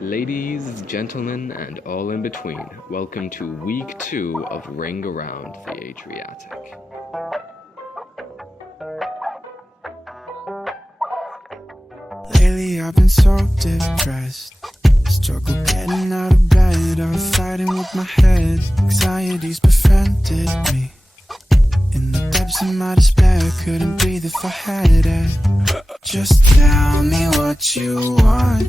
Ladies, gentlemen, and all in between, welcome to week 2 of Ring Around the Adriatic. Lately I've been so depressed. Struggle getting out of bed, I'm fighting with my head. Anxiety's befriended me. In the depths of my despair, couldn't breathe if I had it. Just tell me what you want.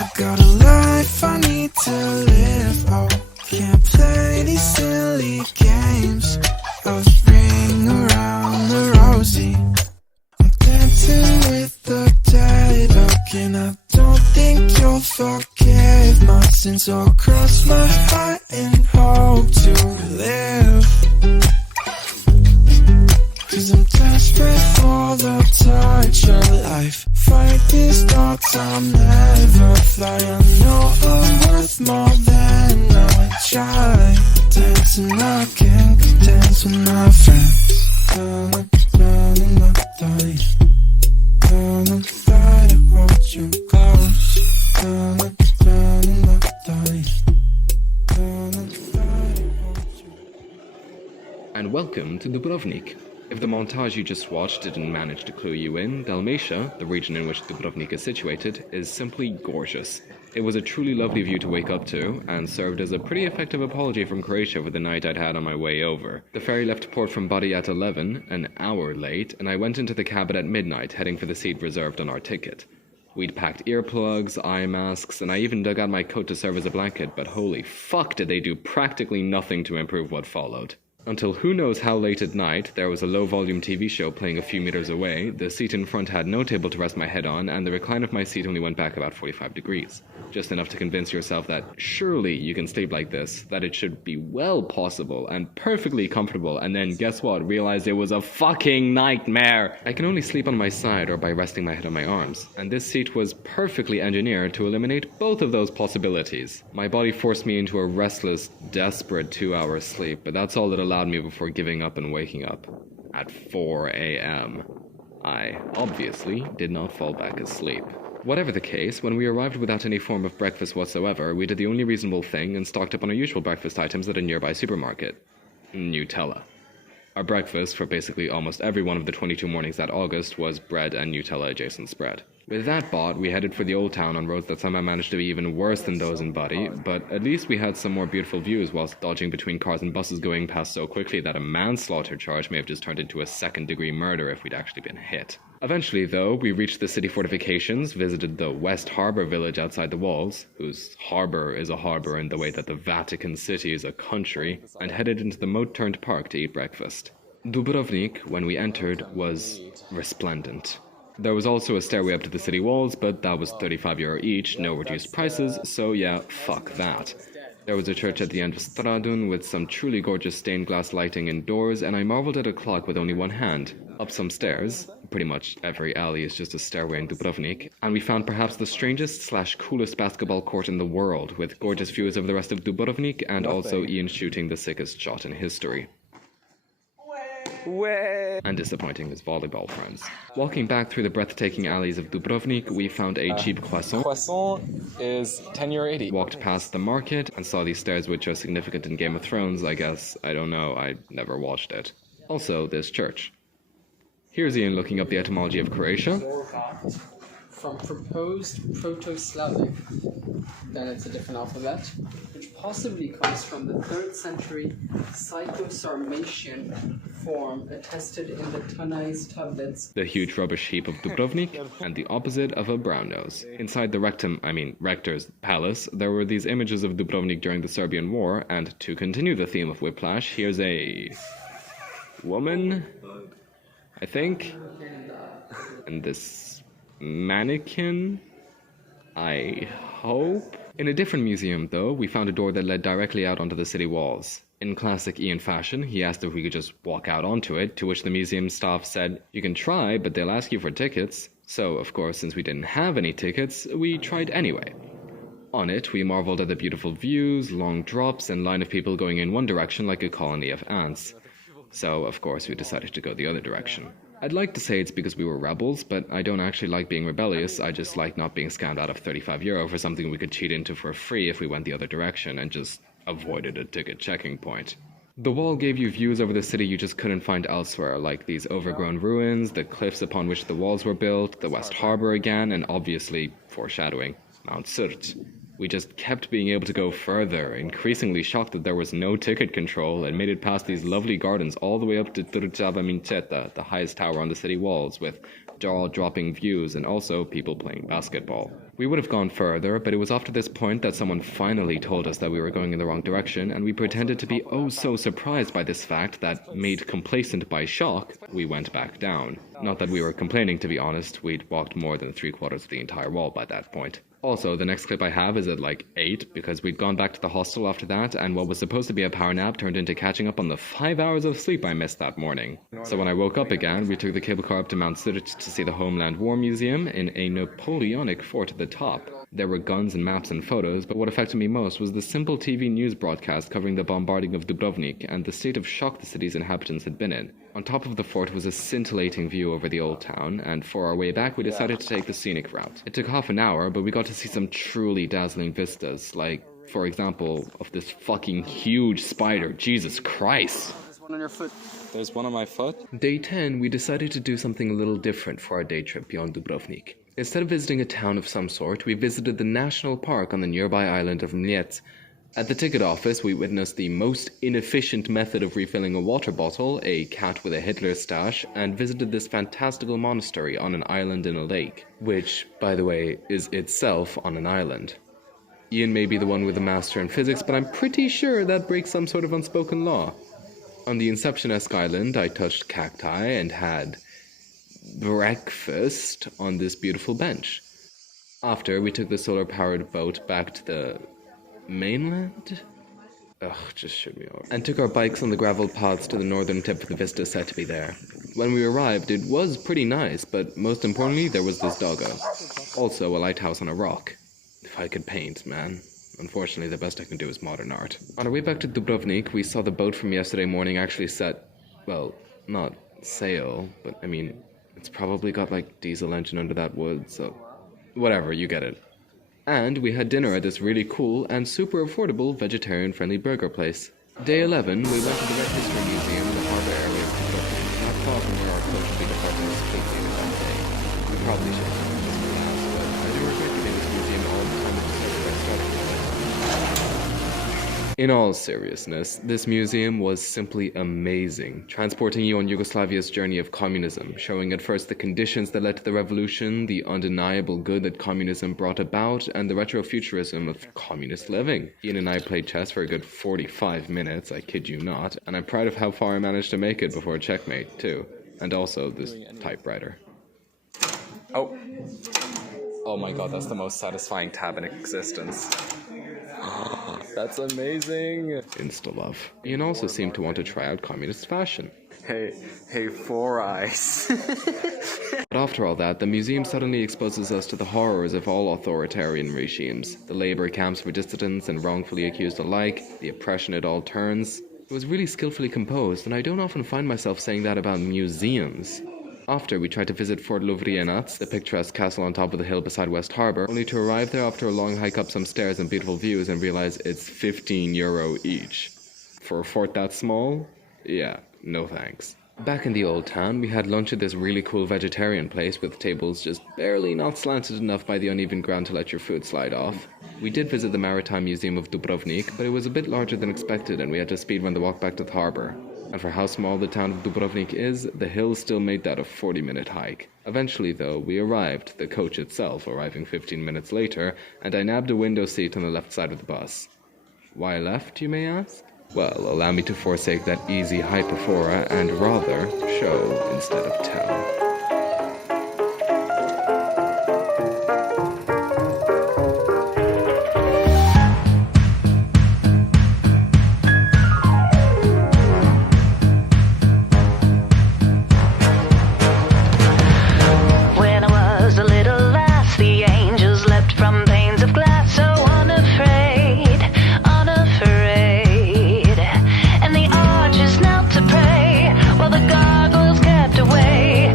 I got a life I need to live. Oh, can't play these silly games of ring around the rosy. I'm dancing with the dead again. I don't think you'll forgive my sins or cross my heart and hope to live. Cause I'm desperate for the touch of life. Fight these thoughts, I'll never fly. I know I'm worth more than I try. Dancing again, dance with my friends. Try to hold you close. And welcome to Dubrovnik. If the montage you just watched didn't manage to clue you in, Dalmatia, the region in which Dubrovnik is situated, is simply gorgeous. It was a truly lovely view to wake up to, and served as a pretty effective apology from Croatia for the night I'd had on my way over. The ferry left port from Bari at 11, an hour late, and I went into the cabin at midnight, heading for the seat reserved on our ticket. We'd packed earplugs, eye masks, and I even dug out my coat to serve as a blanket, but holy fuck did they do practically nothing to improve what followed. Until who knows how late at night, there was a low-volume TV show playing a few meters away, the seat in front had no table to rest my head on, and the recline of my seat only went back about 45 degrees. Just enough to convince yourself that surely you can sleep like this, that it should be well possible and perfectly comfortable, and then guess what? Realize it was a fucking nightmare! I can only sleep on my side or by resting my head on my arms, and this seat was perfectly engineered to eliminate both of those possibilities. My body forced me into a restless, desperate 2-hour sleep, but that's all that allowed me before giving up and waking up at 4 a.m. I obviously did not fall back asleep. Whatever the case, when we arrived without any form of breakfast whatsoever, we did the only reasonable thing and stocked up on our usual breakfast items at a nearby supermarket. Nutella. Our breakfast for basically almost every one of the 22 mornings that August was bread and Nutella adjacent spread. With that bought, we headed for the old town on roads that somehow managed to be even worse than those in Bari, but at least we had some more beautiful views whilst dodging between cars and buses going past so quickly that a manslaughter charge may have just turned into a second-degree murder if we'd actually been hit. Eventually, though, we reached the city fortifications, visited the West Harbour village outside the walls, whose harbour is a harbour in the way that the Vatican City is a country, and headed into the moat-turned park to eat breakfast. Dubrovnik, when we entered, was resplendent. There was also a stairway up to the city walls, but that was €35 each, no reduced prices, so yeah, fuck that. There was a church at the end of Stradun with some truly gorgeous stained glass lighting indoors, and I marveled at a clock with only one hand. Up some stairs, pretty much every alley is just a stairway in Dubrovnik, and we found perhaps the strangest/coolest basketball court in the world, with gorgeous views of the rest of Dubrovnik, and also Ian shooting the sickest shot in history. And disappointing his volleyball friends. Walking back through the breathtaking alleys of Dubrovnik, we found a cheap croissant. Croissant is €10.80. Walked past the market and saw these stairs which are significant in Game of Thrones, I guess. I don't know, I never watched it. Also, this church. Here's Ian looking up the etymology of Croatia. From proposed Proto-Slavic, then it's a different alphabet, which possibly comes from the 3rd century Psycho-Sarmatian form attested in the Tanais tablets. The huge rubbish heap of Dubrovnik, and the opposite of a brown nose. Inside the rector's palace, there were these images of Dubrovnik during the Serbian War, and to continue the theme of whiplash, here's a woman, I think, and this mannequin, I hope. In a different museum, though, we found a door that led directly out onto the city walls. In classic Ian fashion, he asked if we could just walk out onto it, to which the museum staff said, "You can try, but they'll ask you for tickets." So, of course, since we didn't have any tickets, we tried anyway. On it, we marveled at the beautiful views, long drops, and line of people going in one direction like a colony of ants. So, of course, we decided to go the other direction. I'd like to say it's because we were rebels, but I don't actually like being rebellious. I just like not being scammed out of €35 for something we could cheat into for free if we went the other direction and just avoided a ticket checking point. The wall gave you views over the city you just couldn't find elsewhere, like these overgrown ruins, the cliffs upon which the walls were built, the West Harbour again, and obviously, foreshadowing, Mount Surt. We just kept being able to go further, increasingly shocked that there was no ticket control, and made it past these lovely gardens all the way up to Turciava Minceta, the highest tower on the city walls, with jaw-dropping views and also people playing basketball. We would have gone further, but it was after this point that someone finally told us that we were going in the wrong direction, and we pretended to be oh so surprised by this fact that, made complacent by shock, we went back down. Not that we were complaining, to be honest. We'd walked more than 3/4 of the entire wall by that point. Also, the next clip I have is at like 8, because we'd gone back to the hostel after that, and what was supposed to be a power nap turned into catching up on the 5 hours of sleep I missed that morning. So when I woke up again, we took the cable car up to Mount Surt to see the Homeland War Museum in a Napoleonic fort at the top. There were guns and maps and photos, but what affected me most was the simple TV news broadcast covering the bombarding of Dubrovnik and the state of shock the city's inhabitants had been in. On top of the fort was a scintillating view over the old town, and for our way back we decided to take the scenic route. It took half an hour, but we got to see some truly dazzling vistas, like, for example, of this fucking huge spider. Jesus Christ! There's one on your foot. There's one on my foot? Day 10, we decided to do something a little different for our day trip beyond Dubrovnik. Instead of visiting a town of some sort, we visited the national park on the nearby island of Mljet. At the ticket office, we witnessed the most inefficient method of refilling a water bottle, a cat with a Hitler stash, and visited this fantastical monastery on an island in a lake, which, by the way, is itself on an island. Ian may be the one with the master in physics, but I'm pretty sure that breaks some sort of unspoken law. On the Inception-esque island, I touched cacti and had breakfast on this beautiful bench. After, we took the solar-powered boat back to the mainland? Ugh, just shoot me over. And took our bikes on the gravel paths to the northern tip of the vista said to be there. When we arrived, it was pretty nice, but most importantly, there was this doggo. Also, a lighthouse on a rock. If I could paint, man. Unfortunately, the best I can do is modern art. On our way back to Dubrovnik, we saw the boat from yesterday morning actually set, well, not sail, but I mean, it's probably got like diesel engine under that wood, so whatever, you get it. And we had dinner at this really cool and super affordable vegetarian-friendly burger place. Day 11, we went to the Red History Museum in the harbour area of Dubrovnik, not far from where our coach will be departing us completely that day. We probably should have done this last, but I do regret giving this museum all the time it deserved by starting with it. In all seriousness, this museum was simply amazing, transporting you on Yugoslavia's journey of communism, showing at first the conditions that led to the revolution, the undeniable good that communism brought about, and the retrofuturism of communist living. Ian and I played chess for a good 45 minutes, I kid you not, and I'm proud of how far I managed to make it before checkmate, too. And also this typewriter. Oh. Oh my god, that's the most satisfying tab in existence. That's amazing. Insta-love. Ian also seemed to want to try out communist fashion. Hey, Four Eyes. But after all that, the museum suddenly exposes us to the horrors of all authoritarian regimes. The labor camps for dissidents and wrongfully accused alike, the oppression it all turns. It was really skillfully composed, and I don't often find myself saying that about museums. After, we tried to visit Fort Lovrijenac, the picturesque castle on top of the hill beside West Harbour, only to arrive there after a long hike up some stairs and beautiful views and realize it's €15 each. For a fort that small? Yeah, no thanks. Back in the old town, we had lunch at this really cool vegetarian place with tables just barely not slanted enough by the uneven ground to let your food slide off. We did visit the Maritime Museum of Dubrovnik, but it was a bit larger than expected and we had to speedrun the walk back to the harbour. And for how small the town of Dubrovnik is, the hill still made that a 40-minute hike. Eventually, though, we arrived, the coach itself arriving 15 minutes later, and I nabbed a window seat on the left side of the bus. Why left, you may ask? Well, allow me to forsake that easy hyperphora and rather show instead of tell. And the archers knelt to pray while the gargoyles kept away.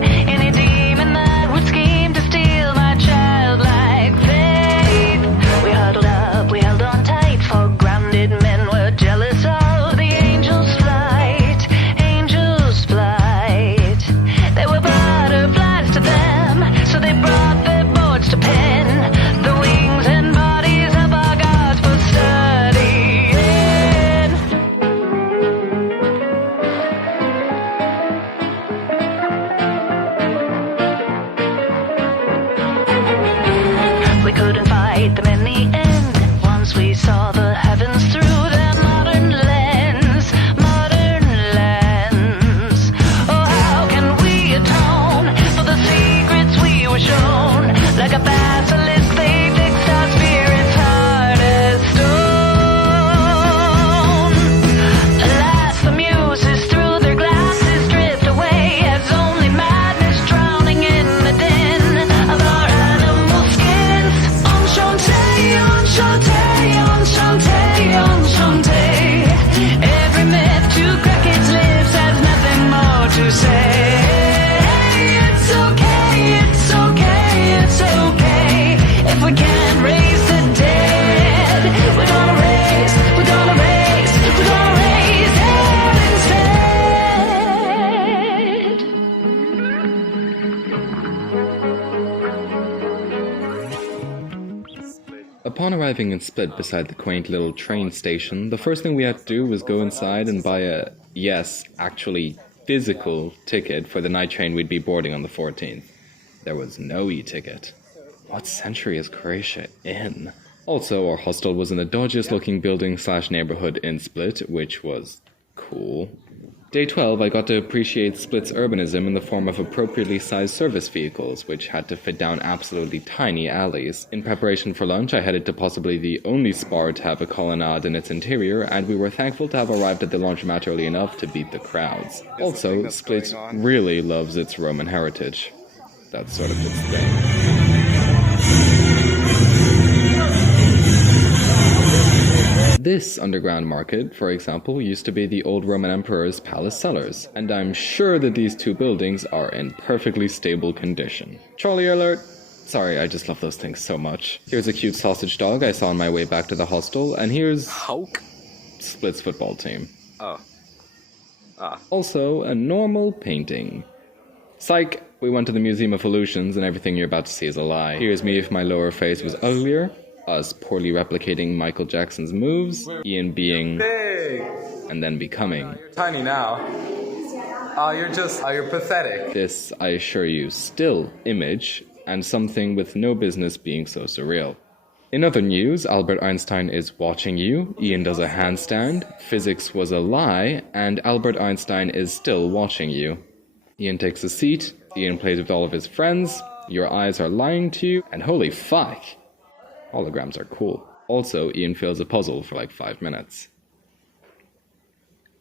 Upon arriving in Split beside the quaint little train station, the first thing we had to do was go inside and buy a, yes, actually physical ticket for the night train we'd be boarding on the 14th. There was no e-ticket. What century is Croatia in? Also, our hostel was in the dodgiest looking building / neighborhood in Split, which was cool. Day 12, I got to appreciate Split's urbanism in the form of appropriately sized service vehicles, which had to fit down absolutely tiny alleys. In preparation for lunch, I headed to possibly the only spar to have a colonnade in its interior, and we were thankful to have arrived at the laundromat early enough to beat the crowds. Also, Split really loves its Roman heritage. That's sort of its thing. This underground market, for example, used to be the old Roman Emperor's palace cellars, and I'm sure that these two buildings are in perfectly stable condition. Trolley alert! Sorry, I just love those things so much. Here's a cute sausage dog I saw on my way back to the hostel, and here's... Hulk? Split's football team. Oh. Ah. Also, a normal painting. Psych! We went to the Museum of Illusions, and everything you're about to see is a lie. Here's me if my lower face was uglier. Us poorly replicating Michael Jackson's moves, Ian being Big! and then becoming. You're tiny now. You're pathetic. This, I assure you, still image, and something with no business being so surreal. In other news, Albert Einstein is watching you, Ian does a handstand, physics was a lie, and Albert Einstein is still watching you. Ian takes a seat, Ian plays with all of his friends, your eyes are lying to you, and holy fuck! Holograms are cool. Also, Ian fails a puzzle for like 5 minutes.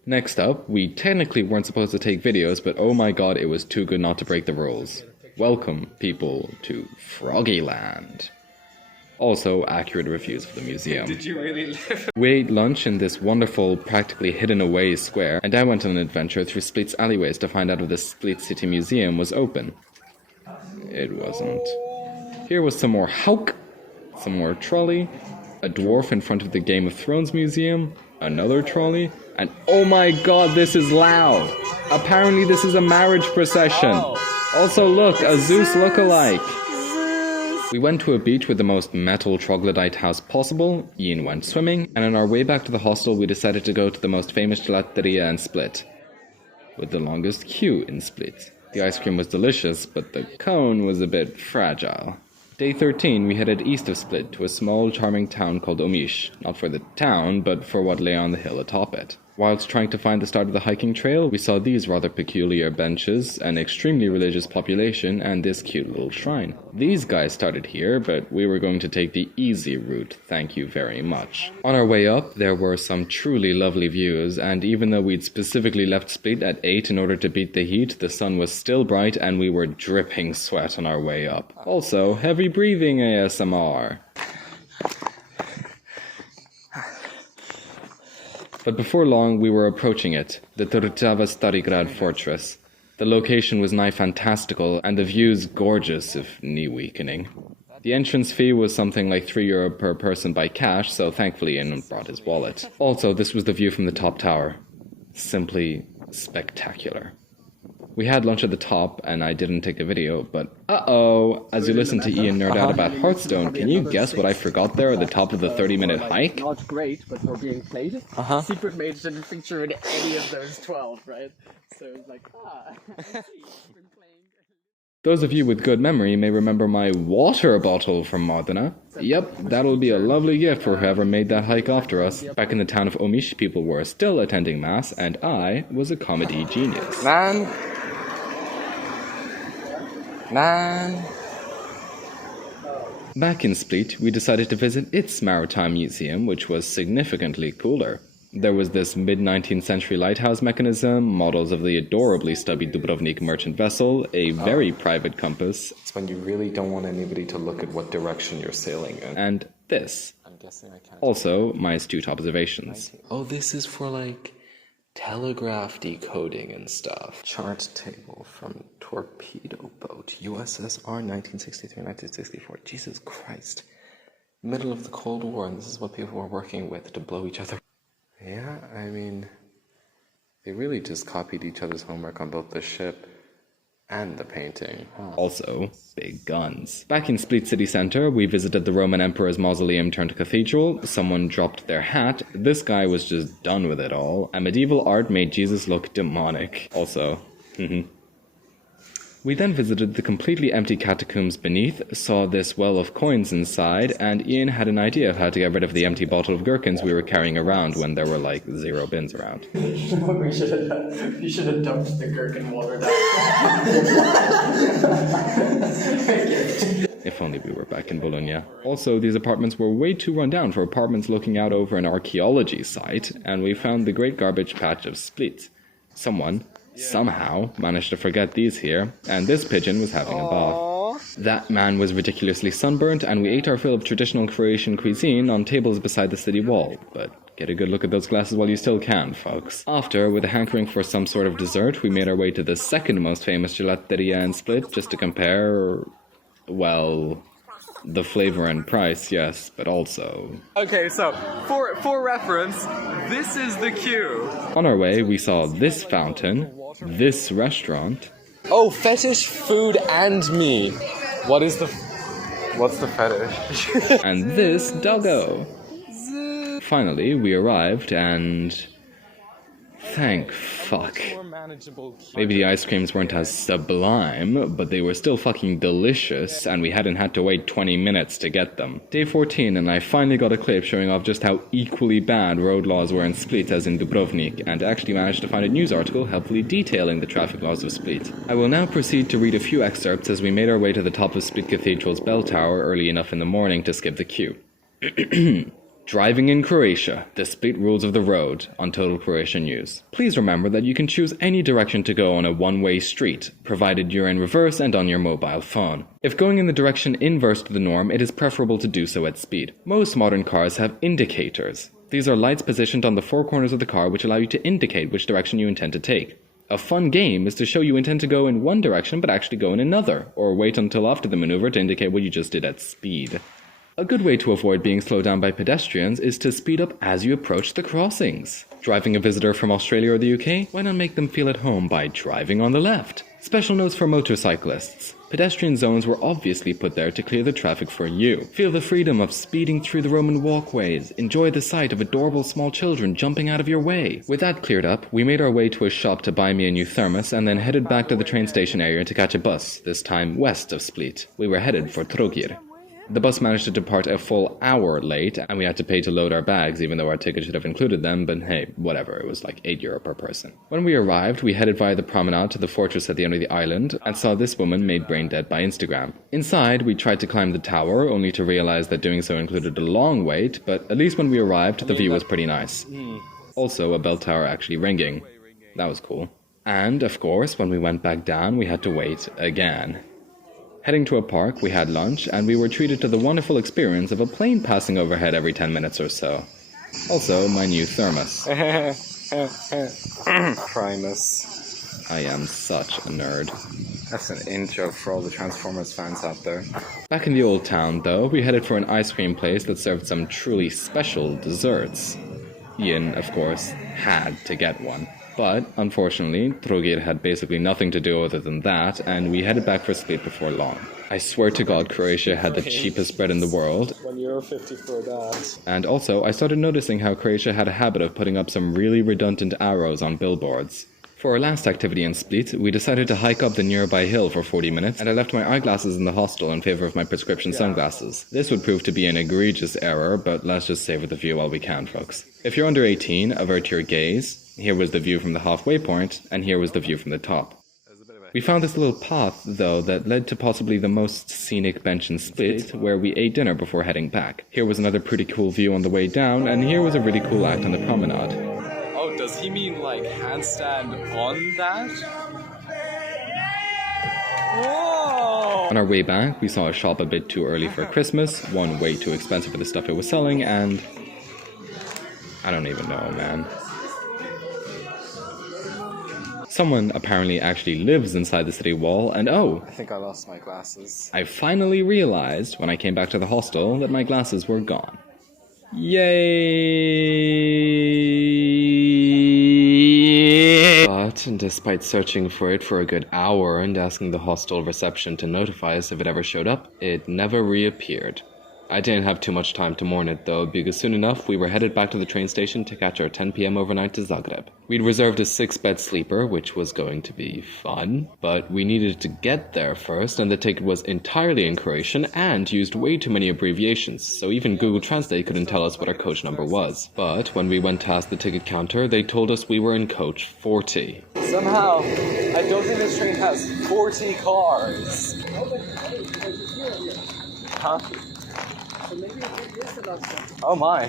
Next up, we technically weren't supposed to take videos, but oh my god, it was too good not to break the rules. Welcome, people, to Froggyland. Also, accurate reviews for the museum. Did you really live? We ate lunch in this wonderful, practically hidden away square, and I went on an adventure through Split's alleyways to find out if the Split City Museum was open. It wasn't. Here was some more Hauk, some more trolley, a dwarf in front of the Game of Thrones museum, another trolley, and oh my god, this is loud! Apparently this is a marriage procession! Also look, a Zeus lookalike! We went to a beach with the most metal troglodyte house possible, Ian went swimming, and on our way back to the hostel we decided to go to the most famous gelateria in Split. With the longest queue in Split. The ice cream was delicious, but the cone was a bit fragile. Day 13, we headed east of Split to a small, charming town called Omish. Not for the town, but for what lay on the hill atop it. Whilst trying to find the start of the hiking trail, we saw these rather peculiar benches, an extremely religious population, and this cute little shrine. These guys started here, but we were going to take the easy route, thank you very much. On our way up, there were some truly lovely views, and even though we'd specifically left Split at 8 in order to beat the heat, the sun was still bright and we were dripping sweat on our way up. Also, heavy breathing ASMR. But before long, we were approaching it, the Turtava Starigrad fortress. The location was nigh fantastical, and the views gorgeous, if knee-weakening. The entrance fee was something like €3 per person by cash, so thankfully Ian brought his wallet. Also, this was the view from the top tower. Simply spectacular. We had lunch at the top, and I didn't take a video, but uh-oh! As you listen to Ian nerd out about Hearthstone, can you guess what I forgot there at the top of the 30-minute hike? Not great, but we're being played. Secret Mage didn't feature in any of those 12, right? So it's like, I see, you've been playing. Those of you with good memory may remember my water bottle from Modena. Yep, that'll be a lovely gift for whoever made that hike after us. Back in the town of Omish, people were still attending mass, and I was a comedy genius. Man. Back in Split, we decided to visit its maritime museum, which was significantly cooler. There was this mid-19th century lighthouse mechanism, models of the adorably stubby Dubrovnik merchant vessel, a very private compass. It's when you really don't want anybody to look at what direction you're sailing in. And this. I'm guessing I can't. Also, my astute observations. Oh, this is for like telegraph decoding and stuff. Chart table from torpedo boat, USSR 1963-1964. Jesus Christ. Middle of the Cold War, and this is what people were working with to blow each other. Yeah, I mean, they really just copied each other's homework on both the ship And the painting. Also, big guns. Back in Split city center, we visited the Roman Emperor's mausoleum turned cathedral. Someone dropped their hat. This guy was just done with it all. And medieval art made Jesus look demonic. Also, We then visited the completely empty catacombs beneath, saw this well of coins inside, and Ian had an idea of how to get rid of the empty bottle of gherkins we were carrying around when there were like 0 bins around. You should have dumped the gherkin water down. If only we were back in Bologna. Also, these apartments were way too run down for apartments looking out over an archaeology site, and we found the great garbage patch of Split. Someone, somehow, managed to forget these here, and this pigeon was having a bath. That man was ridiculously sunburnt, and we ate our fill of traditional Croatian cuisine on tables beside the city wall, but get a good look at those glasses while you still can, folks. After, with a hankering for some sort of dessert, we made our way to the second most famous gelateria in Split, just to compare, well, the flavor and price, yes, but also... Okay, so, for reference, this is the queue. On our way, we saw this fountain, this restaurant... Oh, fetish, food, and me. What's the fetish? and this doggo. Finally, we arrived and... Thank fuck. Maybe the ice creams weren't as sublime, but they were still fucking delicious, and we hadn't had to wait 20 minutes to get them. Day 14, and I finally got a clip showing off just how equally bad road laws were in Split as in Dubrovnik, and actually managed to find a news article helpfully detailing the traffic laws of Split. I will now proceed to read a few excerpts as we made our way to the top of Split Cathedral's bell tower early enough in the morning to skip the queue. Driving in Croatia, the Split rules of the road on Total Croatian News. Please remember that you can choose any direction to go on a one-way street, provided you're in reverse and on your mobile phone. If going in the direction inverse to the norm, it is preferable to do so at speed. Most modern cars have indicators. These are lights positioned on the 4 corners of the car which allow you to indicate which direction you intend to take. A fun game is to show you intend to go in one direction but actually go in another, or wait until after the maneuver to indicate what you just did at speed. A good way to avoid being slowed down by pedestrians is to speed up as you approach the crossings. Driving a visitor from Australia or the UK? Why not make them feel at home by driving on the left? Special notes for motorcyclists. Pedestrian zones were obviously put there to clear the traffic for you. Feel the freedom of speeding through the Roman walkways. Enjoy the sight of adorable small children jumping out of your way. With that cleared up, we made our way to a shop to buy me a new thermos and then headed back to the train station area to catch a bus, this time west of Split. We were headed for Trogir. The bus managed to depart a full hour late, and we had to pay to load our bags, even though our ticket should have included them, but hey, whatever, it was like €8 per person. When we arrived, we headed via the promenade to the fortress at the end of the island, and saw this woman made brain dead by Instagram. Inside, we tried to climb the tower, only to realize that doing so included a long wait, but at least when we arrived, the view was pretty nice. Also, a bell tower actually ringing. That was cool. And, of course, when we went back down, we had to wait again. Heading to a park, we had lunch, and we were treated to the wonderful experience of a plane passing overhead every 10 minutes or so. Also, my new thermos. Primus. I am such a nerd. That's an intro for all the Transformers fans out there. Back in the old town, though, we headed for an ice cream place that served some truly special desserts. Ian, of course, had to get one. But, unfortunately, Trogir had basically nothing to do other than that, and we headed back for Split before long. I swear to God, Croatia had the cheapest bread in the world. €1.50 for that. And also, I started noticing how Croatia had a habit of putting up some really redundant arrows on billboards. For our last activity in Split, we decided to hike up the nearby hill for 40 minutes, and I left my eyeglasses in the hostel in favor of my prescription sunglasses. This would prove to be an egregious error, but let's just savor the view while we can, folks. If you're under 18, avert your gaze. Here was the view from the halfway point, and here was the view from the top. We found this little path, though, that led to possibly the most scenic bench in Split, where we ate dinner before heading back. Here was another pretty cool view on the way down, and here was a really cool act on the promenade. Oh, does he mean like handstand on that? Whoa! On our way back, we saw a shop a bit too early for Christmas, one way too expensive for the stuff it was selling, and... I don't even know, man. Someone apparently actually lives inside the city wall, and oh! I think I lost my glasses. I finally realized, when I came back to the hostel, that my glasses were gone. Yay! But But despite searching for it for a good hour and asking the hostel reception to notify us if it ever showed up, it never reappeared. I didn't have too much time to mourn it though, because soon enough we were headed back to the train station to catch our 10 p.m. overnight to Zagreb. We'd reserved a 6-bed sleeper, which was going to be fun, but we needed to get there first, and the ticket was entirely in Croatian and used way too many abbreviations, so even Google Translate couldn't tell us what our coach number was. But when we went past the ticket counter, they told us we were in coach 40. Somehow, I don't think this train has 40 cars. Huh? Oh my.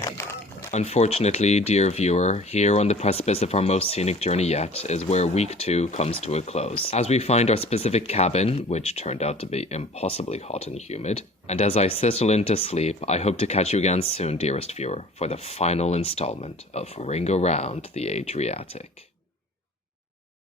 Unfortunately, dear viewer, here on the precipice of our most scenic journey yet is where week 2 comes to a close. As we find our specific cabin, which turned out to be impossibly hot and humid, and as I settle into sleep, I hope to catch you again soon, dearest viewer, for the final installment of Ring Around the Adriatic.